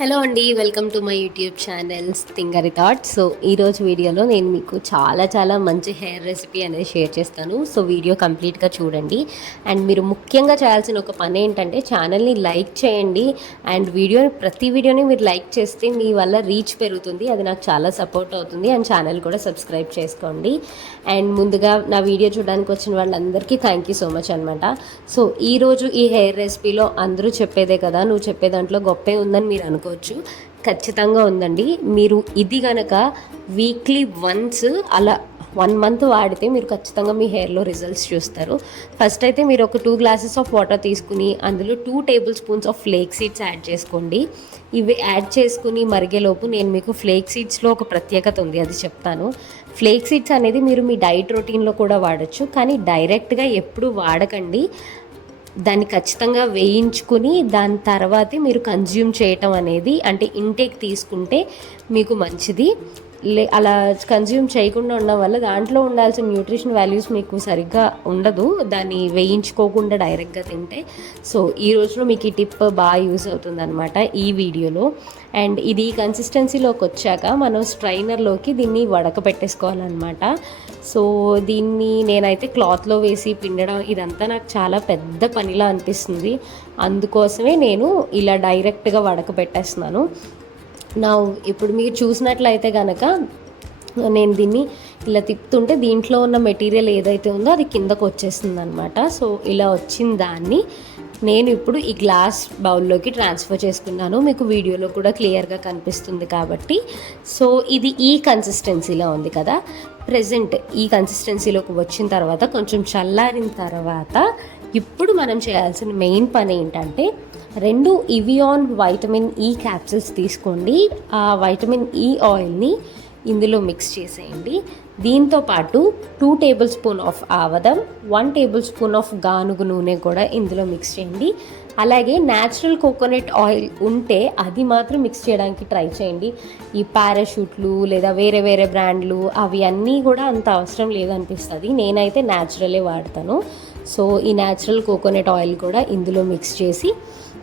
Hello అండి, welcome to my YouTube channels థింగరి thought. So ఈరోజు వీడియోలో నేను మీకు చాలా మంచి హెయిర్ రెసిపీ అనేది షేర్ చేస్తాను. సో వీడియో కంప్లీట్గా చూడండి. అండ్ మీరు ముఖ్యంగా చేయాల్సిన ఒక పని ఏంటంటే ఛానల్ని లైక్ చేయండి. అండ్ ప్రతి వీడియోని మీరు లైక్ చేస్తే మీ వల్ల రీచ్ పెరుగుతుంది, అది నాకు చాలా సపోర్ట్ అవుతుంది. అండ్ ఛానల్ కూడా సబ్స్క్రైబ్ చేసుకోండి. అండ్ ముందుగా నా వీడియో చూడడానికి వచ్చిన వాళ్ళందరికీ థ్యాంక్ యూ సో మచ్ అనమాట. సో ఈరోజు ఈ హెయిర్ రెసిపీలో అందరూ చెప్పేదే కదా, నువ్వు చెప్పే దాంట్లో గొప్పే ఉందని మీరు అనుకో. ఖచ్చితంగా ఉందండి. మీరు ఇది గనక వీక్లీ వన్స్ అలా 1 మంత్ వాడితే మీరు ఖచ్చితంగా మీ హెయిర్లో రిజల్ట్స్ చూస్తారు. ఫస్ట్ అయితే మీరు ఒక 2 గ్లాసెస్ ఆఫ్ వాటర్ తీసుకుని అందులో 2 table spoons of flake seeds add చేసుకోండి. ఇవి యాడ్ చేసుకుని మరిగేలోపు నేను మీకు ఫ్లేక్ సీడ్స్లో ఒక ప్రత్యేకత ఉంది, అది చెప్తాను. ఫ్లేక్ సీడ్స్ అనేది మీరు మీ డైట్ రొటీన్లో కూడా వాడచ్చు, కానీ డైరెక్ట్గా ఎప్పుడు వాడకండి. దాన్ని ఖచ్చితంగా వేయించుకుని దాని తర్వాతే మీరు కన్జ్యూమ్ చేయటం అనేది, అంటే ఇంటేక్ తీసుకుంటే మీకు మంచిది. అలా కన్జ్యూమ్ చేయకుండా ఉండడం వల్ల దాంట్లో ఉండాల్సిన న్యూట్రిషన్ వాల్యూస్ మీకు సరిగ్గా ఉండదు, దాన్ని వేయించుకోకుండా డైరెక్ట్గా తింటే. సో ఈ రోజులో మీకు ఈ టిప్ బాగా యూస్ అవుతుంది అనమాట ఈ వీడియోలో. అండ్ ఇది కన్సిస్టెన్సీలోకి వచ్చాక మనం స్ట్రైనర్లోకి దీన్ని వడకపెట్టేసుకోవాలన్నమాట. సో దీన్ని నేనైతే క్లాత్లో వేసి పిండడం ఇదంతా నాకు చాలా పెద్ద పనిలా అనిపిస్తుంది, అందుకోసమే నేను ఇలా డైరెక్ట్గా వడకపెట్టేస్తున్నాను. నా ఇప్పుడు మీరు చూసినట్లయితే కనుక నేను దీన్ని ఇలా తిప్పుతుంటే దీంట్లో ఉన్న మెటీరియల్ ఏదైతే ఉందో అది కిందకు వచ్చేస్తుంది అనమాట. సో ఇలా వచ్చిన దాన్ని నేను ఇప్పుడు ఈ గ్లాస్ బౌల్లోకి ట్రాన్స్ఫర్ చేసుకున్నాను. మీకు వీడియోలో కూడా క్లియర్గా కనిపిస్తుంది కాబట్టి. సో ఇది ఈ కన్సిస్టెన్సీలో ఉంది కదా. ప్రెజెంట్ ఈ కన్సిస్టెన్సీలోకి వచ్చిన తర్వాత కొంచెం చల్లారిన తర్వాత ఇప్పుడు మనం చేయాల్సిన మెయిన్ పని ఏంటంటే 2 ఇవియాన్ వైటమిన్ ఈ క్యాప్సిల్స్ తీసుకోండి. ఆ వైటమిన్ ఈ ఆయిల్ని ఇందులో మిక్స్ చేసేయండి. దీంతో పాటు 2 టేబుల్ స్పూన్ ఆఫ్ ఆవదం, 1 టేబుల్ స్పూన్ ఆఫ్ గానుగు నూనె కూడా ఇందులో మిక్స్ చేయండి. అలాగే న్యాచురల్ కోకోనట్ ఆయిల్ ఉంటే అది మాత్రం మిక్స్ చేయడానికి ట్రై చేయండి. ఈ పారాషూట్లు లేదా వేరే బ్రాండ్లు అవి అన్నీ కూడా అంత అవసరం లేదనిపిస్తుంది. నేనైతే న్యాచురలే వాడతాను. సో ఈ న్యాచురల్ కోకోనట్ ఆయిల్ కూడా ఇందులో మిక్స్ చేసి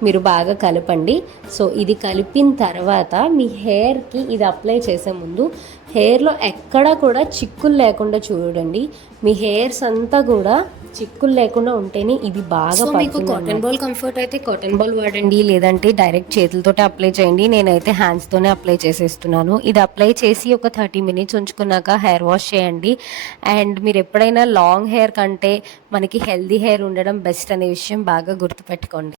మీరు బాగా కలపండి. సో ఇది కలిపిన తర్వాత మీ హెయిర్కి ఇది అప్లై చేసే ముందు హెయిర్లో ఎక్కడా కూడా చిక్కులు లేకుండా చూడండి. మీ హెయిర్స్ అంతా కూడా చిక్కులు లేకుండా ఉంటేనే ఇది బాగా మీకు కాటన్ బాల్ కంఫర్ట్ అయితే కాటన్ బాల్ వాడండి, లేదంటే డైరెక్ట్ చేతులతోటే అప్లై చేయండి. నేనైతే హ్యాండ్స్తోనే అప్లై చేసేస్తున్నాను. ఇది అప్లై చేసి ఒక 30 మినిట్స్ ఉంచుకున్నాక హెయిర్ వాష్ చేయండి. అండ్ మీరు ఎప్పుడైనా లాంగ్ హెయిర్ కంటే మనకి హెల్దీ హెయిర్ ఉండడం బెస్ట్ అనే విషయం బాగా గుర్తుపెట్టుకోండి.